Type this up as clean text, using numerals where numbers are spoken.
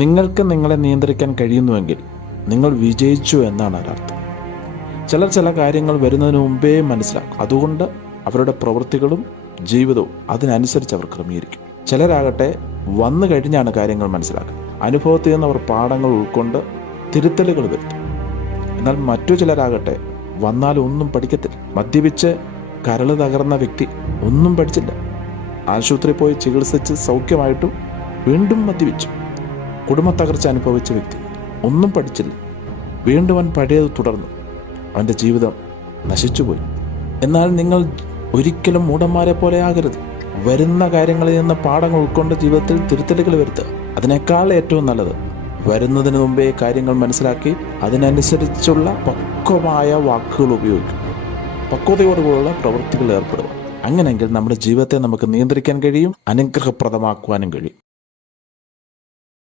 നിങ്ങൾക്ക് നിങ്ങളെ നിയന്ത്രിക്കാൻ കഴിയുന്നുവെങ്കിൽ നിങ്ങൾ വിജയിച്ചു എന്നാണ് ഒരർത്ഥം. ചിലർ ചില കാര്യങ്ങൾ വരുന്നതിന് മുമ്പേ മനസ്സിലാക്കും. അതുകൊണ്ട് അവരുടെ പ്രവൃത്തികളും ജീവിതവും അതിനനുസരിച്ച് അവർ ക്രമീകരിക്കും. ചിലരാകട്ടെ വന്നു കഴിഞ്ഞാണ് കാര്യങ്ങൾ മനസ്സിലാക്കുക. അനുഭവത്തിൽ നിന്ന് അവർ പാഠങ്ങൾ ഉൾക്കൊണ്ട് തിരുത്തലുകൾ വരുത്തും. എന്നാൽ മറ്റു ചിലരാകട്ടെ വന്നാലും ഒന്നും പഠിക്കത്തില്ല. മദ്യപിച്ച് കരള് തകർന്ന വ്യക്തി ഒന്നും പഠിച്ചില്ല. ആശുപത്രിയിൽ പോയി ചികിത്സിച്ച് സൗഖ്യമായിട്ടും വീണ്ടും മദ്യപിച്ചു. കുടുംബ തകർച്ച അനുഭവിച്ച വ്യക്തി ഒന്നും പഠിച്ചില്ല. വീണ്ടും അവൻ പഴയത് തുടർന്നു. അവൻ്റെ ജീവിതം നശിച്ചുപോയി. എന്നാൽ നിങ്ങൾ ഒരിക്കലും മൂഢന്മാരെ പോലെ ആകരുത്. വരുന്ന കാര്യങ്ങളിൽ നിന്ന് പാഠങ്ങൾ ഉൾക്കൊണ്ട് ജീവിതത്തിൽ തിരുത്തലുകൾ വരുത്തുക. അതിനേക്കാൾ ഏറ്റവും നല്ലത് വരുന്നതിന് മുമ്പേ കാര്യങ്ങൾ മനസ്സിലാക്കി അതിനനുസരിച്ചുള്ള പക്വമായ വാക്കുകൾ ഉപയോഗിക്കും. പക്വതയോടുകൂടിയുള്ള പ്രവൃത്തികൾ ഏർപ്പെടുക. അങ്ങനെയെങ്കിൽ നമ്മുടെ ജീവിതത്തെ നമുക്ക് നിയന്ത്രിക്കാൻ കഴിയും, അനുഗ്രഹപ്രദമാക്കുവാനും കഴിയും.